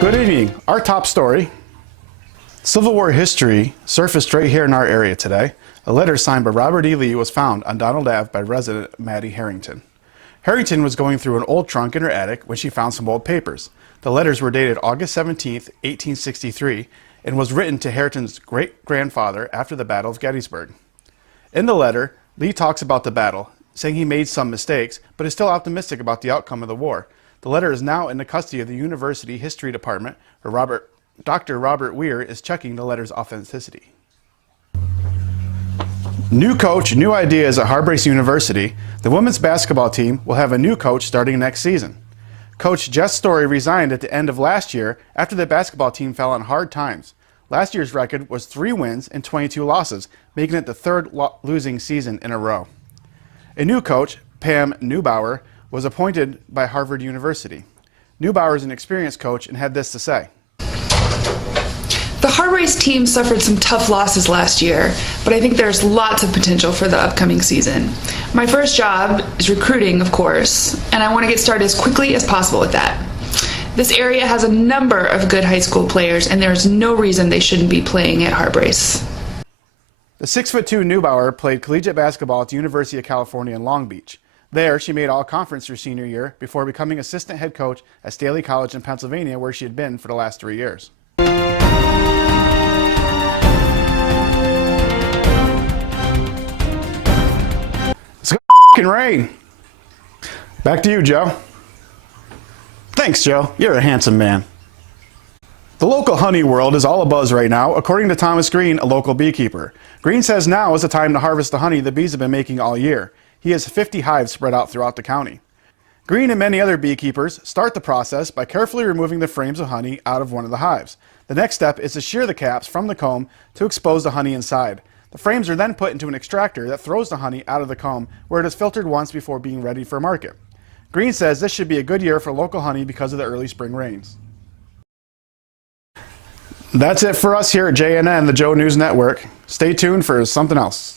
Good evening. Our top story. Civil War history surfaced right here in our area today. A letter signed by Robert E. Lee was found on Donald Ave by resident Maddie Harrington. Harrington was going through an old trunk in her attic when she found some old papers. The letters were dated August 17, 1863, and was written to Harrington's great-grandfather after the Battle of Gettysburg. In the letter, Lee talks about the battle, saying he made some mistakes, but is still optimistic about the outcome of the war. The letter is now in the custody of the University History Department, where Dr. Robert Weir is checking the letter's authenticity. New coach, new ideas at Harbrace University. The women's basketball team will have a new coach starting next season. Coach Jess Story resigned at the end of last year after the basketball team fell on hard times. Last year's record was 3 wins and 22 losses, making it the third losing season in a row. A new coach, Pam Neubauer, was appointed by Harvard University. Neubauer is an experienced coach and had this to say. The Harbrace team suffered some tough losses last year, but I think there's lots of potential for the upcoming season. My first job is recruiting, of course, and I want to get started as quickly as possible with that. This area has a number of good high school players, and there's no reason they shouldn't be playing at Harbrace. The 6'2" Neubauer played collegiate basketball at the University of California in Long Beach. There, she made all-conference her senior year before becoming assistant head coach at Staley College in Pennsylvania, where she had been for the last 3 years. It's gonna rain. Back to you, Joe. Thanks, Joe. You're a handsome man. The local honey world is all abuzz right now, according to Thomas Green, a local beekeeper. Green says now is the time to harvest the honey the bees have been making all year. He has 50 hives spread out throughout the county. Green and many other beekeepers start the process by carefully removing the frames of honey out of one of the hives. The next step is to shear the caps from the comb to expose the honey inside. The frames are then put into an extractor that throws the honey out of the comb, where it is filtered once before being ready for market. Green says this should be a good year for local honey because of the early spring rains. That's it for us here at JNN, the Joe News Network. Stay tuned for something else.